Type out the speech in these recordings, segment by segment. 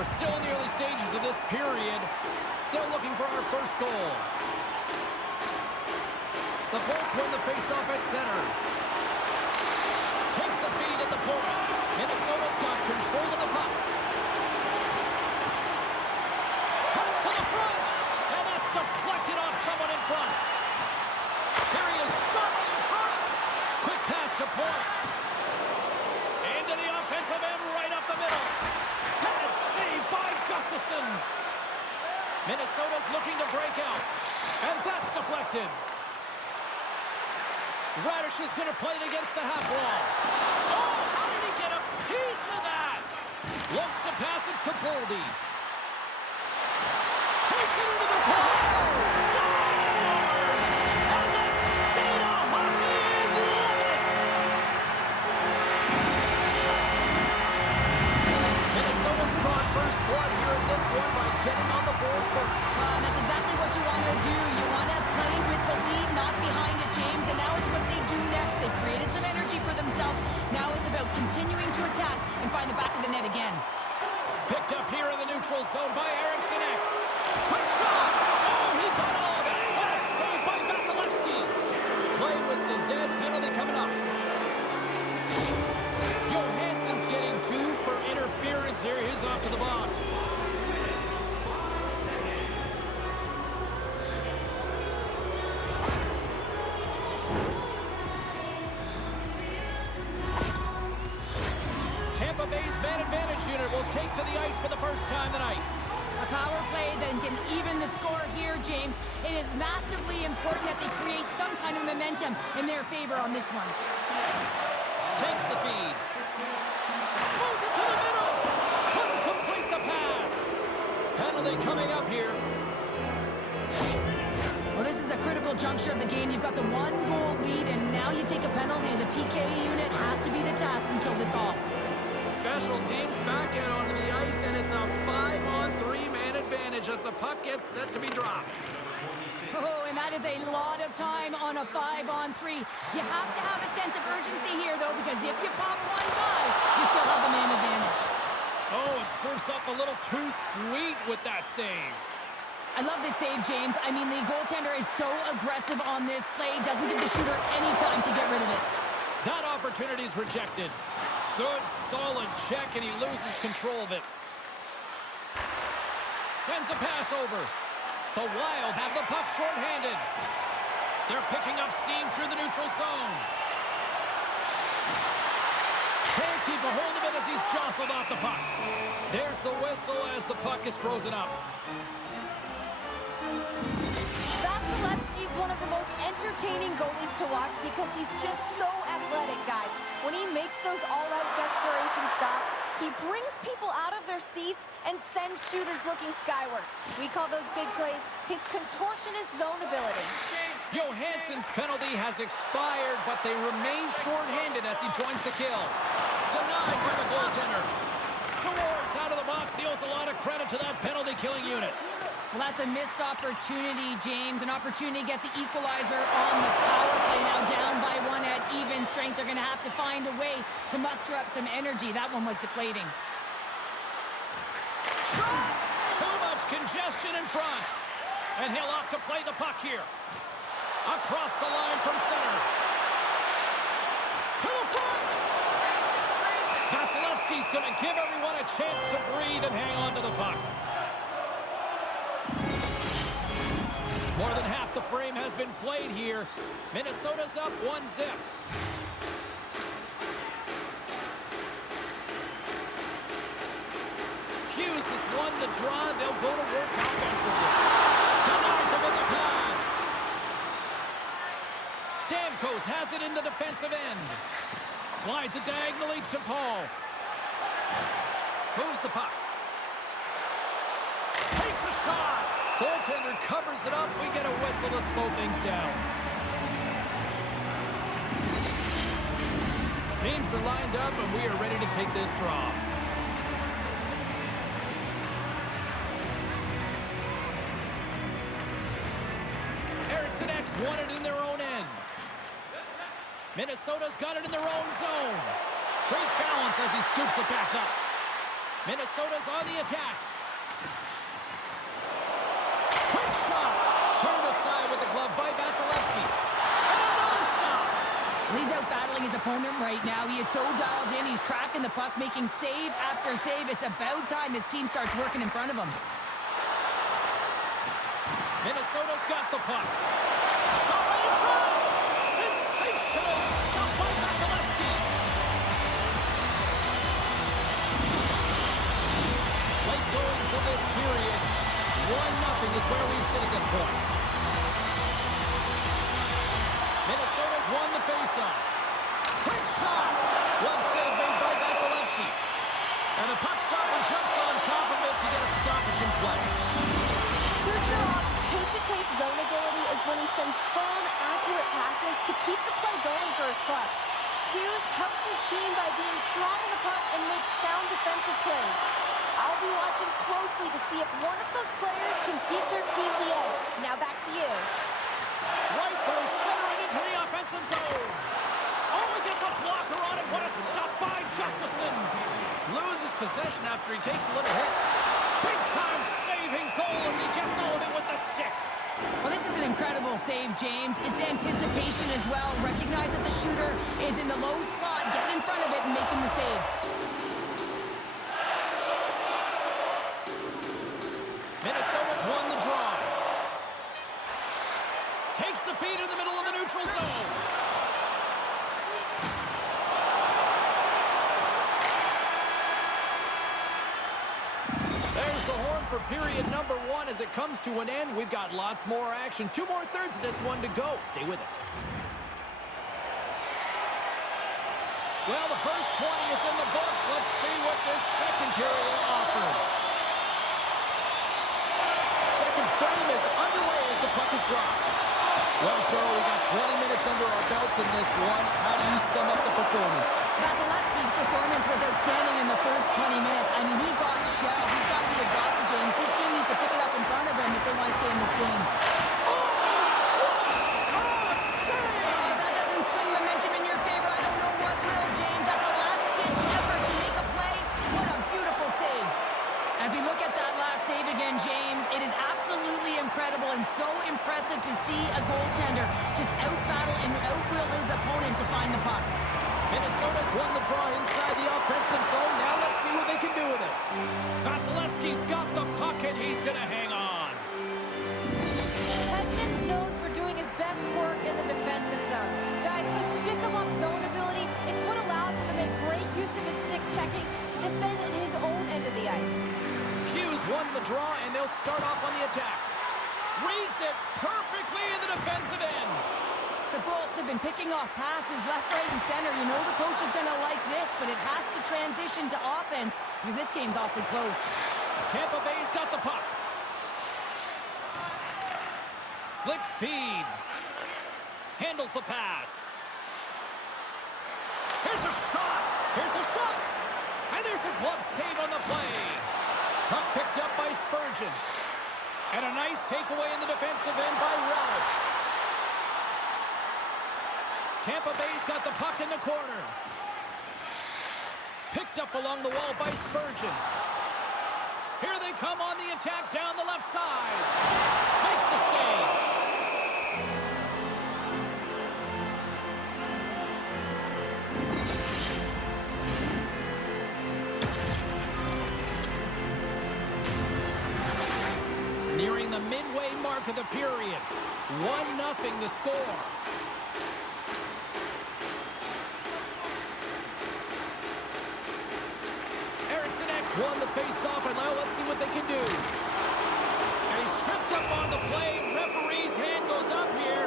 We're still in the early stages of this period. Still looking for our first goal. The Bolts win the faceoff at center. Takes the feed at the point. Minnesota's got control of the puck. Comes to the front. And that's deflected off someone in front. Here he is, shot right in front. Quick pass to point. Into the offensive end, right up the middle. Head saved by Gustafsson. Minnesota's looking to break out. And that's deflected. Radish is going to play it against the half wall. Oh, how did he get a piece of that? Looks to pass it to Boldy. Takes it into the slot. Scores! And the state of hockey is loving it. Minnesota's drawn first blood here in this one by getting on the board first. That's exactly what you want to do. You want to play with the lead, not behind it, James. And now it's what they do next. They've created some energy for themselves. Now it's about continuing to attack and find the back of the net again. Picked up here in the neutral zone by Eriksson. Quick shot! Oh, he got all of it! What a save by Vasilevsky! Play whistle dead, penalty coming up. Johansson's getting 2 for interference here. He's off to the box. Tampa Bay's man advantage unit will take to the ice for the first time tonight. A power play that can even the score here, James. It is massively important that they create some kind of momentum in their favor on this one. Takes the feed. Moves it to the middle. Couldn't complete the pass. Penalty coming up here. Well, this is a critical juncture of the game. You've got the 1-goal lead, and now you take a penalty. The PK unit has to be the task and kill this off. Special teams back out onto the ice, and it's a 5-on-3 man advantage as the puck gets set to be dropped. Oh, and that is a lot of time on a 5-on-3. You have to have a sense of urgency here, though, because if you pop one by, you still have the man advantage. Oh, it surfs up a little too sweet with that save. I love this save, James. I mean, the goaltender is so aggressive on this play. Doesn't give the shooter any time to get rid of it. That opportunity is rejected. Good, solid check, and he loses control of it. Sends a pass over. The Wild have the puck shorthanded. They're picking up steam through the neutral zone. Can't keep a hold of it as he's jostled off the puck. There's the whistle as the puck is frozen up. Vasilevsky's one of the most entertaining goalies to watch because he's just so athletic, guys. When he makes those all-out desperation stops, he brings people out of their seats and sends shooters looking skywards. We call those big plays his contortionist zone ability. Johansson's penalty has expired, but they remain shorthanded as he joins the kill. Denied by the goaltender. Towards out of the box, he owes a lot of credit to that penalty-killing unit. Well, that's a missed opportunity, James. An opportunity to get the equalizer on the power play. Now down by 1 at even strength. They're going to have to find a way to muster up some energy. That one was deflating. Too much congestion in front. And he'll opt to play the puck here. Across the line from center. To the front. Vasilevsky's going to give everyone a chance to breathe and hang on to the puck. More than half the frame has been played here. Minnesota's up 1-0. Hughes has won the draw. They'll go to work offensively. Denies him in the pad. Stamkos has it in the defensive end. Slides it diagonally to Paul. Moves the puck. Takes a shot. Goaltender covers it up. We get a whistle to slow things down. Teams are lined up, and we are ready to take this draw. Eriksson won it in their own end. Minnesota's got it in their own zone. Great balance as he scoops it back up. Minnesota's on the attack. Quick shot. Turned aside with the glove by Vasilevsky. And another stop. He's out battling his opponent right now. He is so dialed in. He's tracking the puck, making save after save. It's about time his team starts working in front of him. Minnesota's got the puck. Shot right in front. Sensational stop by Vasilevsky. Late goings of this period. 1-0 is where we sit at this point. Minnesota's won the faceoff. Quick shot. Glove save made by Vasilevsky. And the puck stopper jumps on top of it to get a stoppage in play. Kucherov's tape-to-tape zone ability is when he sends firm, accurate passes to keep the play going for his club. Hughes helps his team by being strong in the puck and makes sound defensive plays. I'll be watching closely to see if one of those players can give their team the edge. Now back to you. Right through center and into the offensive zone. Oh, he gets a blocker on it. What a stop by Gustafsson. Loses possession after he takes a little hit. Big-time saving goal as he gets all of it with the stick. Well, this is an incredible save, James. It's anticipation as well. Recognize that the shooter is in the low slot, getting in front of it and making the save. Minnesota's won the draw. Takes the feed in the middle of the neutral zone. There's the horn for period number 1 as it comes to an end. We've got lots more action. 2 more thirds of this one to go. Stay with us. Well, the first 20 is in the books. Let's see what this second period offers. Second frame is underway as the puck is dropped. Well, Cheryl, we got 20 minutes under our belts in this one. How do you sum up the performance? Vasilevsky's performance was outstanding in the first 20 minutes. I mean, he got shelled. He's got to be exhausted, James. His team needs to pick it up in front of him if they want to stay in this game. Oh, that doesn't swing momentum in your favor. I don't know what will, James. That's a last-ditch effort to make a play. What a beautiful save. As we look at that last save again, James, it is absolutely incredible and so impressive to see a goaltender just out-battle and out-will his opponent to find the puck. Minnesota's won the draw inside the offensive zone. Now let's see what they can do with it. Vasilevsky's got the puck and he's going to hang on. Hedman's known for doing his best work in the defensive zone. Guys, his stick-em-up zone ability, it's what allows him to make great use of his stick checking to defend at his own end of the ice. Hughes won the draw and they'll start off on the attack. Reads it perfectly in the defensive end. The Bolts have been picking off passes left, right, and center. You know the coach is going to like this, but it has to transition to offense because this game's awfully close. Tampa Bay's got the puck. Slick feed. Handles the pass. Here's a shot. Here's a shot. And there's a glove save on the play. Puck picked up by Spurgeon. And a nice takeaway in the defensive end by Relish. Tampa Bay's got the puck in the corner. Picked up along the wall by Spurgeon. Here they come on the attack down the left side. Makes the save. Nearing the midway mark of the period. 1-0 the score. Won the face-off, and now let's see what they can do. And he's tripped up on the play. Referee's hand goes up here.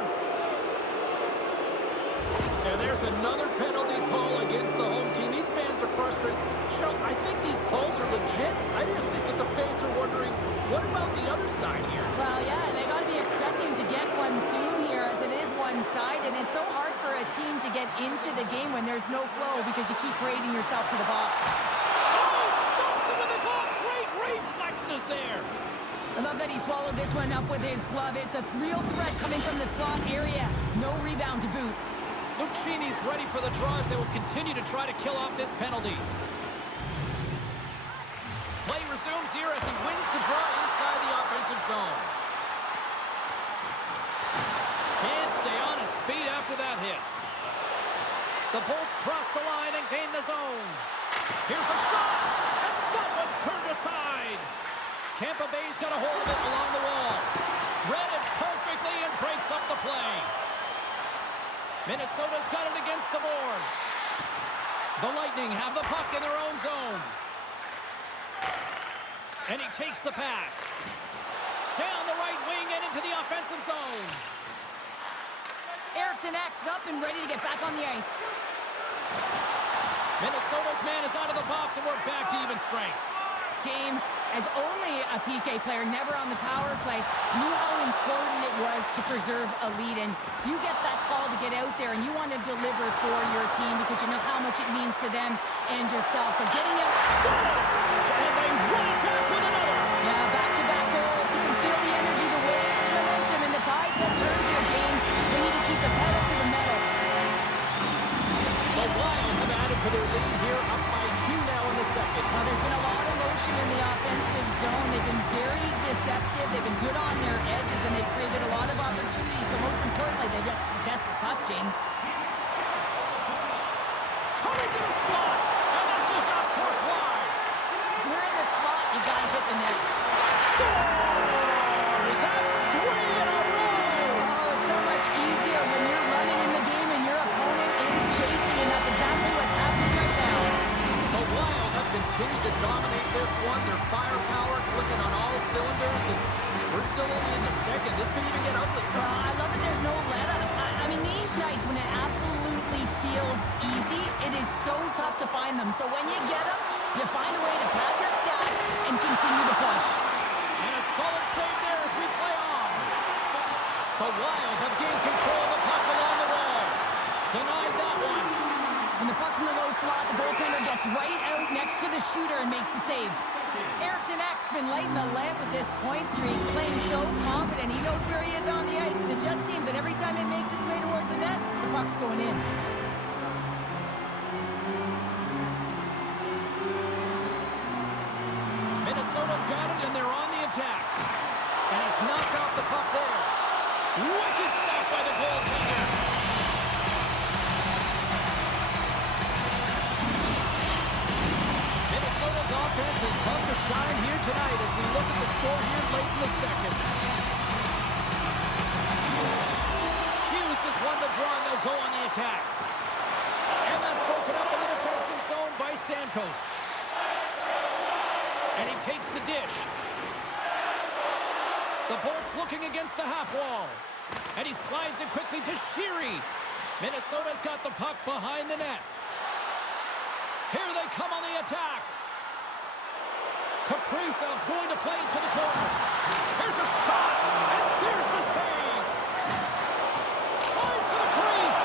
And there's another penalty call against the home team. These fans are frustrated. Cheryl, I think these calls are legit. I just think that the fans are wondering, what about the other side here? Well, yeah, they got to be expecting to get one soon here as it is one-sided. And it's so hard for a team to get into the game when there's no flow because you keep parading yourself to the box. With the glove, great reflexes there. I love that he swallowed this one up with his glove. It's a real threat coming from the slot area. No rebound to boot. Lucchini's ready for the draws. They will continue to try to kill off this penalty. Play resumes here as he wins the draw inside the offensive zone. Can't stay on his feet after that hit. The Bolts cross the line and gain the zone. Here's a shot, and that one's turned aside. Tampa Bay's got a hold of it along the wall. Read it perfectly and breaks up the play. Minnesota's got it against the boards. The Lightning have the puck in their own zone. And he takes the pass. Down the right wing and into the offensive zone. Eriksson Ek's up and ready to get back on the ice. Minnesota's man is out of the box, and we're back to even strength. James, as only a PK player, never on the power play, knew how important it was to preserve a lead. And you get that call to get out there, and you want to deliver for your team because you know how much it means to them and yourself. So getting out... Scores! And they run it back with another. Yeah, back-to-back goals. You can feel the energy, the wave, the momentum, and the tides have turned here, James. They need to keep the pedal to the metal. The Wild have added to their lead here, up by 2 now in the second. Well, there's been a lot of motion in the offensive zone. They've been very deceptive. They've been good on their edges, and they've created a lot of opportunities. But most importantly, they just possess the puck, James. Coming to the slot, and that goes off course wide. You're in the slot, you got to hit the net. Scores! That's 3 in a row! Oh, it's so much easier when you're running in the game and your opponent is chasing, and that's exactly what's happening right now. The Wild have continued to dominate this one. Their firepower clicking on all cylinders, and we're still only in the second. This could even get ugly. I love that there's no let-up. I mean, these nights when it absolutely feels easy, it is so tough to find them. So when you get them, you find a way to pad your stats and continue to push. And a solid save there as we play on. The Wild have gained control of the puck along the wall. Denied that one. When the puck's in the low slot, the goaltender gets right out next to the shooter and makes the save. Eriksson Ek's been lighting the lamp with this point streak, playing so confident. He knows where he is on the ice, and it just seems that every time it makes its way towards the net, the puck's going in. Minnesota's got it, and they're on the attack. And he's knocked off the puck there. Wicked stop by the goaltender. Minnesota's offense has come to shine here tonight as we look at the score here late in the second. Hughes has won the draw, and they'll go on the attack. And that's broken up in the defensive zone by Stamkos. And he takes the dish. The Bolts looking against the half wall. And he slides it quickly to Sheary. Minnesota's got the puck behind the net. Here they come on the attack. Kaprizov's going to play to the corner. Here's a shot, and there's the save. Tries to the crease.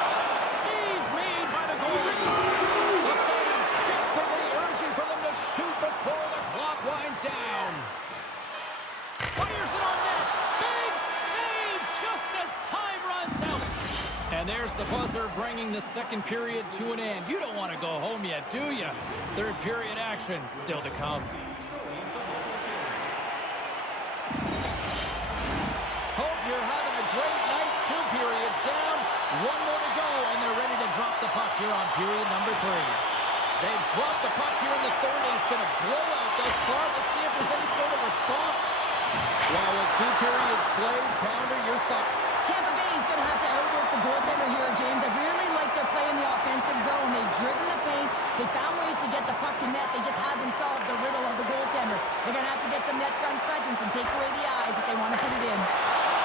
Save made by the goalie. The fans desperately urging for them to shoot before the clock winds down. Fires it on net. Big save just as time runs out. And there's the buzzer bringing the second period to an end. You don't want to go home yet, do you? Third period action still to come. Hope you're having a great night. 2 periods down. 1 more to go, and they're ready to drop the puck here on period number 3. They've dropped the puck here in the third, and it's been a blowout thus far. Let's see if there's any sort of response. Well, with 2 periods played, Pounder, your thoughts? Tampa Bay is going to have to outwork the goaltender here, James. I really like their play in the offensive zone. They've driven the paint. They found ways to get the puck to net. They just haven't solved the riddle of the goaltender. They're going to have to get some net front presence and take away the eyes if they want to put it in.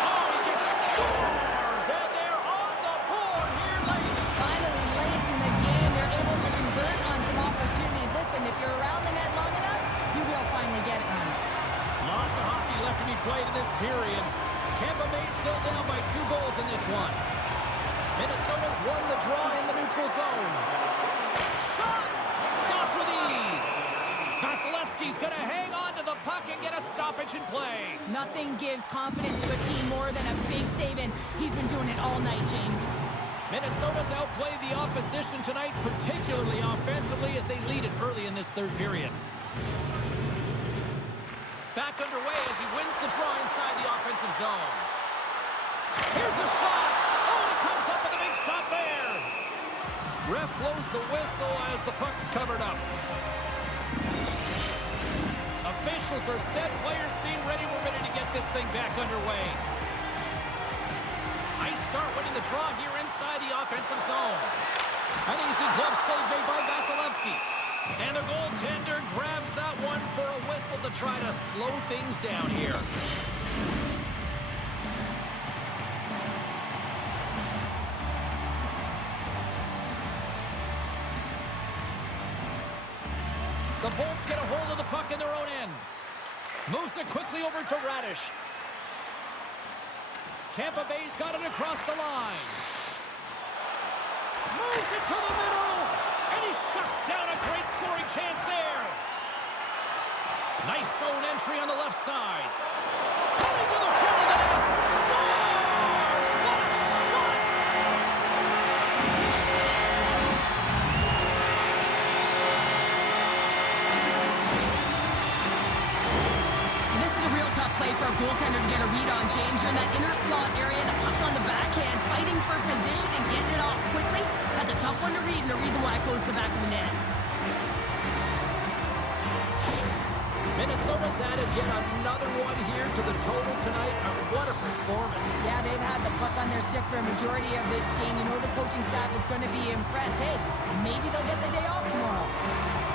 Oh, he gets scores, and they're on the board here late. Finally, late in the game, they're able to convert on some opportunities. Listen, if you're around the net long enough, you will finally get it, man. Lots of hockey left to be played in this period. Tampa Bay still down by 2 goals in this one. Minnesota's won the draw in the neutral zone. Shot! Stopped with ease. Vasilevsky's going to hang on to the puck and get a stoppage in play. Nothing gives confidence to a team more than a big save, and he's been doing it all night, James. Minnesota's outplayed the opposition tonight, particularly offensively, as they lead it early in this third period. back underway as he wins the draw inside the offensive zone. Here's a shot. Oh, and it comes up with a big stop there. Ref blows the whistle as the puck's covered up. Officials are set. Players seem ready. We're ready to get this thing back underway. Nice start winning the draw here inside the offensive zone. An easy glove save made by Vasilevsky. And the goaltender grabs that one for a whistle to try to slow things down here. The Bolts get a hold of the puck in their own end. Moves it quickly over to Radish. Tampa Bay's got it across the line. Moves it to the middle. And he shuts down a great scoring chance there. Nice zone entry on the left side. Coming to the front of the net. Scores! What a shot! This is a real tough play for a goaltender to get a read on, James. You're in that inner slot area. The puck's on the backhand, fighting for position and getting it off quickly. That's a tough one to read and the reason why it goes to the back of the net. Minnesota's added yet another one here to the total tonight. What a performance. Yeah, they've had the puck on their stick for a majority of this game. You know the coaching staff is going to be impressed. Hey, maybe they'll get the day off tomorrow.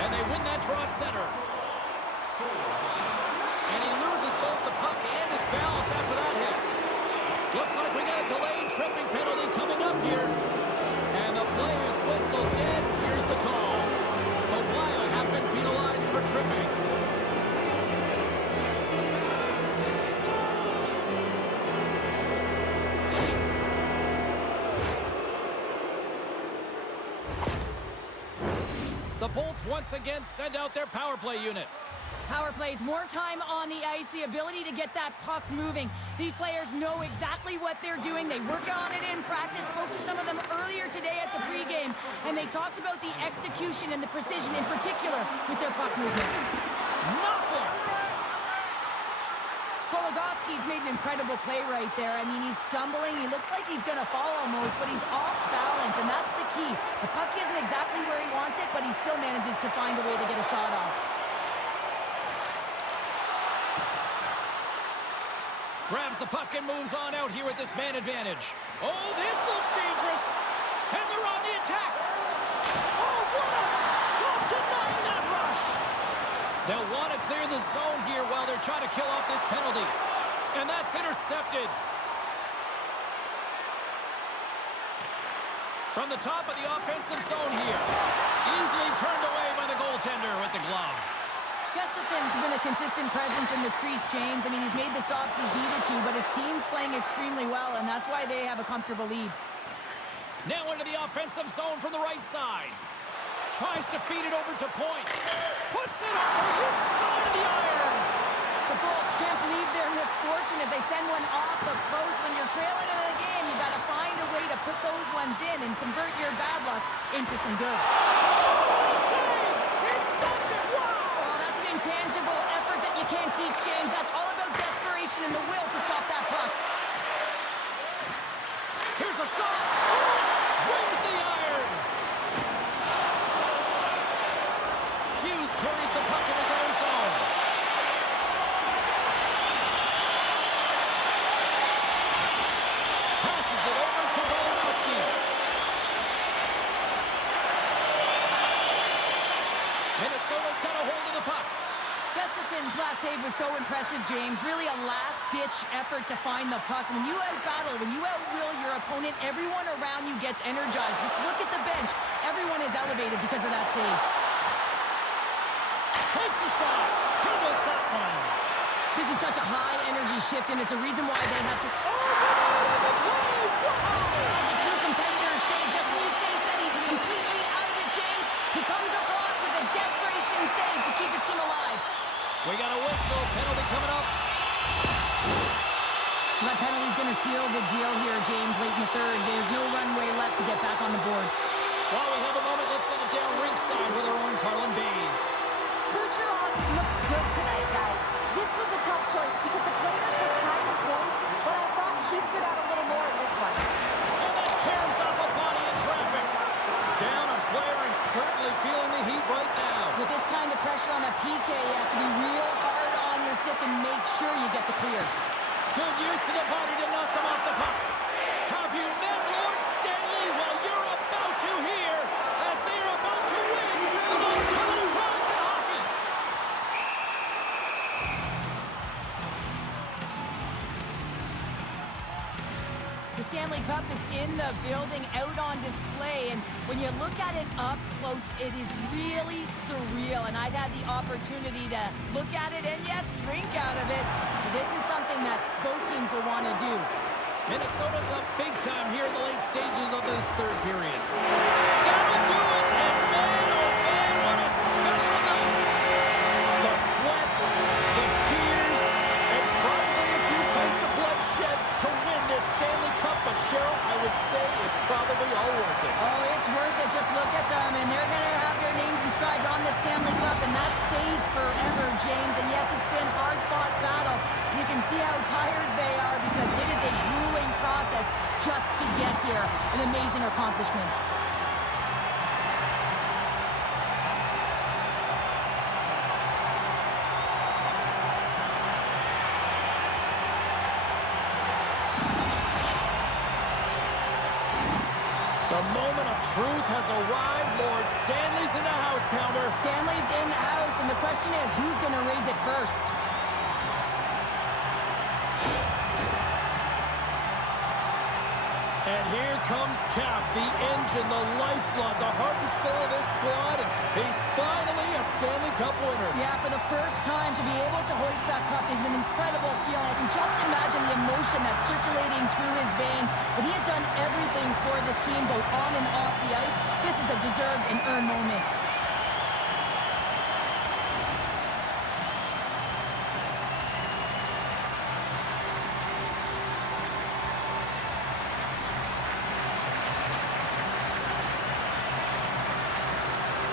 And they win that draw at center. And he loses both the puck and his balance after that hit. Looks like we got a delayed tripping penalty coming up here. And the play is whistled dead. Here's the call. The Wild have been penalized for tripping. The Bolts once again send out their power play unit. Power plays, more time on the ice, the ability to get that puck moving. These players know exactly what they're doing. They work on it in practice. Spoke to some of them earlier today at the pregame, and they talked about the execution and the precision in particular with their puck movement. Nothing! Goligoski's made an incredible play right there. I mean, he's stumbling. He looks like he's going to fall almost, but he's off balance, and that's the key. The puck isn't exactly where he wants it, but he still manages to find a way to get a shot off. Grabs the puck and moves on out here with this man advantage. Oh, this looks dangerous. And they're on the attack. Oh, what a stop denying that rush. They'll want to clear the zone here while they're trying to kill off this penalty. And that's intercepted. From the top of the offensive zone here. Easily turned away by the goaltender with the glove. Gustafson's been a consistent presence in the crease, James. I mean, he's made the stops he's needed to, but his team's playing extremely well, and that's why they have a comfortable lead. Now into the offensive zone from the right side. Tries to feed it over to Point. Puts it on the inside of the iron. The Bolts can't believe their misfortune as they send one off the post. When you're trailing in the game, you got to find a way to put those ones in and convert your bad luck into some good. Oh, what a save! He stopped it! Wow! Well, that's an intangible effort that you can't teach, James. That's all about desperation and the will to stop that puck. Here's a shot. Rings the iron. Hughes carries the puck in his own zone. Passes it over to Goligoski. Minnesota's got a hold of the puck. Gustafson's last save was so impressive, James. Really a last-ditch effort to find the puck. When you out-battle, when you outwill your opponent, everyone around you gets energized. Just look at the bench. Everyone is elevated because of that save. Takes a shot. He missed that one. This is such a high-energy shift, and it's a reason why they have... Oh, the play! Wow! That's a true competitor's save. Just when you think that he's completely out of it, James, he comes across with a desperation save to keep his team alive. We got a whistle. Penalty coming up. That penalty's going to seal the deal here, James, late in the third. There's no runway left to get back on the board. While we have a moment, let's send it down ringside with our own Carlin Bay. Kucherov's looked good tonight, guys. This was a right now. With this kind of pressure on a PK, you have to be real hard on your stick and make sure you get the clear. Good use of the body to knock them off the puck. Have you met Lord Stanley? Well, you're about to hear as they are about to win the most coveted prize in hockey. The Stanley Cup is in the building, out on display, and when you look at it up close, it is really surreal, and I've had the opportunity to look at it and, yes, drink out of it. This is something that both teams will want to do. Minnesota's up big time here in the late stages of this third period. That'll do it, and man, oh man, what a special night. The sweat, the tears, and probably a few pints of blood shed to win this Stanley Cup, but Cheryl, I would say it's probably all worth it. Oh, it's worth it. Just look at them, and they're going to have their names inscribed on the Stanley Cup, and that stays forever, James. And yes, it's been a hard-fought battle. You can see how tired they are because it is a grueling process just to get here. An amazing accomplishment. The moment of truth has arrived. Lord Stanley's in the house, Pounder. Stanley's in the house, and the question is, who's going to raise it first? And here comes Cap, the engine, the lifeblood, the heart and soul of this squad, and he's finally a Stanley Cup winner. Yeah, for the first time to be able to hoist that cup is an incredible feeling. I can just imagine the emotion that's circulating through his veins. But he has done everything for this team, both on and off the ice. This is a deserved and earned moment.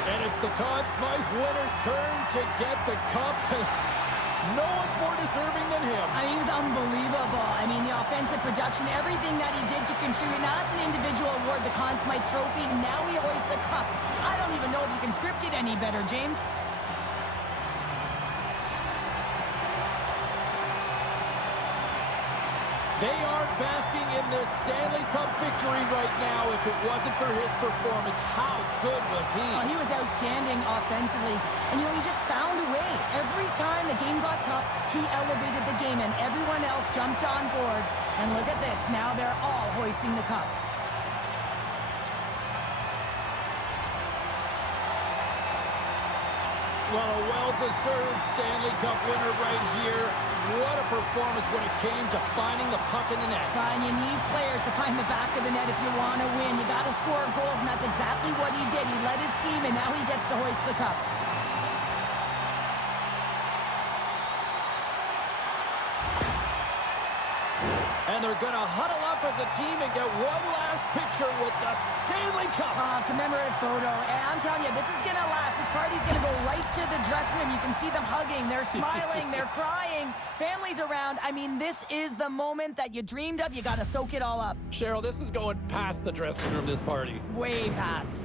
And it's the Conn Smythe winner's turn to get the cup. No one's more deserving than him. I mean, he was unbelievable. I mean, the offensive production, everything that he did to contribute. Now, that's an individual award, the Conn Smythe Trophy. Now he hoists the cup. I don't even know if you can script it any better, James. They are basking in this Stanley Cup victory right now. If it wasn't for his performance, how good was he? Oh, he was outstanding offensively. And, you know, he just found a way. Every time the game got tough, he elevated the game, and everyone else jumped on board. And look at this. Now they're all hoisting the cup. Well, a well-deserved Stanley Cup winner right here. What a performance when it came to finding the puck in the net. And you need players to find the back of the net if you want to win. You got to score goals, and that's exactly what he did. He led his team, and now he gets to hoist the cup. And they're going to huddle up as a team and get one last picture with the Stanley Cup. Commemorative photo. And I'm telling you, this is going to last. This party's going to go right to the dressing room. You can see them hugging. They're smiling. They're crying. Families around. I mean, this is the moment that you dreamed of. You got to soak it all up. Cheryl, this is going past the dressing room, this party. Way past.